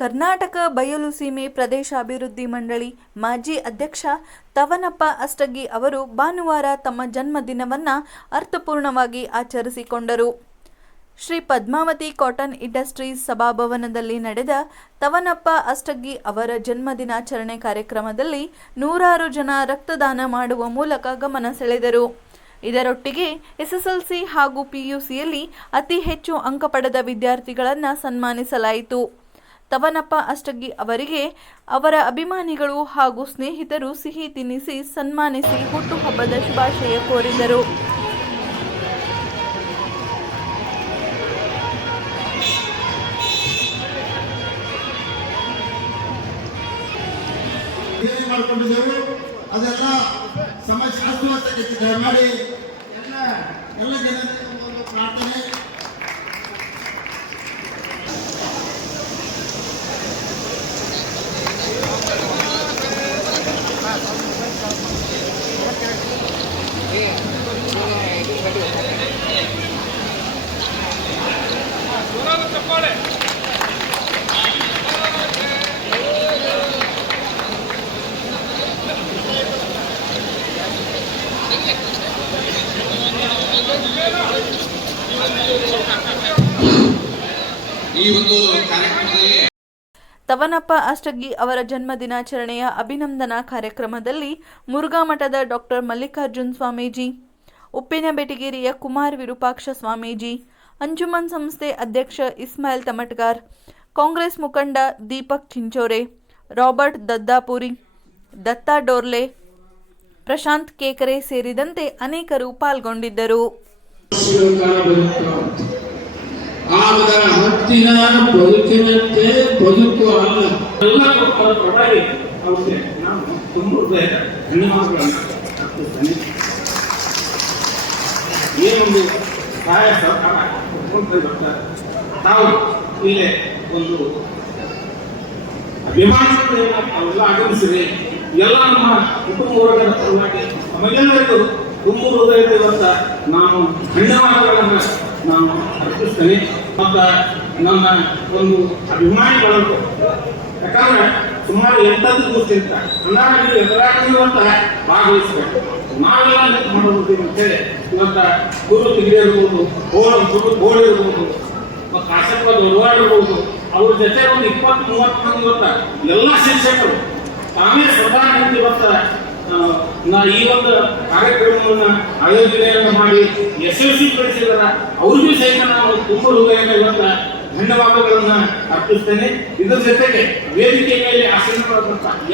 ಕರ್ನಾಟಕ ಬಯಲು ಸೀಮೆ ಪ್ರದೇಶಾಭಿವೃದ್ಧಿ ಮಂಡಳಿ ಮಾಜಿ ಅಧ್ಯಕ್ಷ ತವನಪ್ಪ ಅಷ್ಟಗಿ ಅವರು ಭಾನುವಾರ ತಮ್ಮ ಜನ್ಮದಿನವನ್ನು ಅರ್ಥಪೂರ್ಣವಾಗಿ ಆಚರಿಸಿಕೊಂಡರು. ಶ್ರೀ ಪದ್ಮಾವತಿ ಕಾಟನ್ ಇಂಡಸ್ಟ್ರೀಸ್ ಸಭಾಭವನದಲ್ಲಿ ನಡೆದ ತವನಪ್ಪ ಅಷ್ಟಗಿ ಅವರ ಜನ್ಮದಿನಾಚರಣೆ ಕಾರ್ಯಕ್ರಮದಲ್ಲಿ ನೂರಾರು ಜನ ರಕ್ತದಾನ ಮಾಡುವ ಮೂಲಕ ಗಮನ ಸೆಳೆದರು. ಇದರೊಟ್ಟಿಗೆ ಎಸ್ಎಸ್ಎಲ್ಸಿ ಹಾಗೂ ಪಿಯುಸಿಯಲ್ಲಿ ಅತಿ ಹೆಚ್ಚು ಅಂಕ ಪಡೆದ ವಿದ್ಯಾರ್ಥಿಗಳನ್ನು ಸನ್ಮಾನಿಸಲಾಯಿತು. ತವನಪ್ಪ ಅಷ್ಟಗಿ ಅವರಿಗೆ ಅವರ ಅಭಿಮಾನಿಗಳು ಹಾಗೂ ಸ್ನೇಹಿತರು ಸಿಹಿ ತಿನ್ನಿಸಿ ಸನ್ಮಾನಿಸಿ ಹುಟ್ಟುಹಬ್ಬದ ಶುಭಾಶಯ ಕೋರಿದರು. ಅದೆಲ್ಲ ಸಮಾಜ ಶಾಸ್ತ್ರ ಮಾಡಿ ಎಲ್ಲ ಎಲ್ಲ ಜನರಿಗೆ ಈ ಒಂದು ಕಾರ್ಯಕ್ರಮದಲ್ಲಿ ತವನಪ್ಪ ಅಷ್ಟಗಿ ಅವರ ಜನ್ಮ ದಿನಾಚರಣೆಯ ಅಭಿನಂದನಾ ಕಾರ್ಯಕ್ರಮದಲ್ಲಿ ಮುರುಘಾ ಮಠದ ಡಾಕ್ಟರ್ ಮಲ್ಲಿಕಾರ್ಜುನ್ ಸ್ವಾಮೀಜಿ, ಉಪ್ಪಿನ ಬೆಟಗೇರಿಯ ಕುಮಾರ್ ವಿರೂಪಾಕ್ಷ ಸ್ವಾಮೀಜಿ, ಅಂಜುಮನ್ ಸಂಸ್ಥೆ ಅಧ್ಯಕ್ಷ ಇಸ್ಮಾಯಿಲ್ ತಮಟ್ಗಾರ್, ಕಾಂಗ್ರೆಸ್ ಮುಖಂಡ ದೀಪಕ್ ಚಿಂಚೋರೆ, ರಾಬರ್ಟ್ ದದ್ದಾಪುರಿ, ದತ್ತಾ ಡೋರ್ಲೆ, ಪ್ರಶಾಂತ್ ಕೇಕರೆ ಸೇರಿದಂತೆ ಅನೇಕರು ಪಾಲ್ಗೊಂಡಿದ್ದರು. ಆಗ ಹತ್ತಿನ ಬದುಕಿನಂತೆ ಬದುಕು ಅಲ್ಲ. ಎಲ್ಲ ತುಂಬ ಏನೊಂದು ಸಹಾಯ ಬರ್ತಾರೆ ತಾವು ಇಲ್ಲೇ ಒಂದು ಅವೆಲ್ಲ ಆಗಮಿಸಿದೆ ಎಲ್ಲ ನಮ್ಮ ಕುಟುಂಬ ವರ್ಗದ ಸಲುವಾಗಿ ನಮಗೆಲ್ಲರಿಗೂ ತುಂಬ ಹೃದಯದ ಇವತ್ತ ನಾನು ಧನ್ಯವಾದಗಳನ್ನು ನಾನು ಅರ್ಪಿಸ್ತೇನೆ. ಮತ್ತು ನಮ್ಮ ಒಂದು ಅಭಿಮಾನಿಗಳು ಯಾಕಂದ್ರೆ ಸುಮಾರು ಎಂಟತ್ತು ಗೊತ್ತಿರ್ತಾರೆ ಹನ್ನೆರಡು ಎದುರಾಗಿ ಅಂತ ಭಾಗವಹಿಸ್ಬೇಕು ನಾವೆಲ್ಲ ನಿಂತು ಮಾಡೋದು ಅಂತೇಳಿ ಇವತ್ತ ಗುರು ಹಿರಿಯರ್ಬೋದು ಗೋಳ ಗುರು ಗೋಳ ಇರ್ಬೋದು, ಮತ್ತು ಆಶೀರ್ವಾದ ಇರ್ಬೋದು, ಅವ್ರ ಜೊತೆ ಒಂದು ಇಪ್ಪತ್ತು ಮೂವತ್ತು ಮಂದಿ ಇವತ್ತ ಎಲ್ಲ ಶಿಕ್ಷಕರು. ತಾವೇ ಸದಾ ನಿಂತು ಇವತ್ತ ನಾ ಈ ಒಂದು ಕಾರ್ಯಕ್ರಮವನ್ನ ಆಯೋಜನೆಯನ್ನು ಮಾಡಿ ಯಶಸ್ವಿ ಪಡಿಸಿದಾರ ಅವ್ರಿಗೂ ಸಹಿತ ನಾನು ತುಂಬ ಹೃದಯದ ಇವತ್ತ ಧನ್ಯವಾದಗಳನ್ನ ಅರ್ಪಿಸ್ತೇನೆ. ಇದರ ಜೊತೆಗೆ ವೇದಿಕೆ ಮೇಲೆ ಆಸನ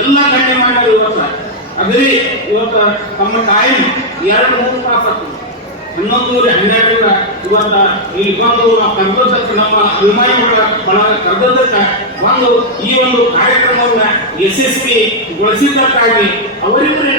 ಎಲ್ಲ ಗಣ್ಯಮಾನ್ಯರು ಇವತ್ತ. ಅದೇ ಇವತ್ತ ತಮ್ಮ ಟೈಮ್ ಎರಡು ಮೂರು ತಾಸು ಆಗ್ತದೆ ಹನ್ನೊಂದೂವರೆ ಹನ್ನೆರಡರಿಂದ ಇವತ್ತ ಈ ಒಂದು ನಾವು ಕರೆದದ್ದಕ್ಕೆ ನಮ್ಮ ಅಭಿಮಾನಿಗಳ ಬಳಗ ಕರೆದದ್ದಕ್ಕೆ ಬಂದು ಈ ಒಂದು ಕಾರ್ಯಕ್ರಮವನ್ನ ಯಶಸ್ವಿಗೊಳಿಸಿದ್ದಕ್ಕಾಗಿ ಅವರಿಬ್ಬರೇ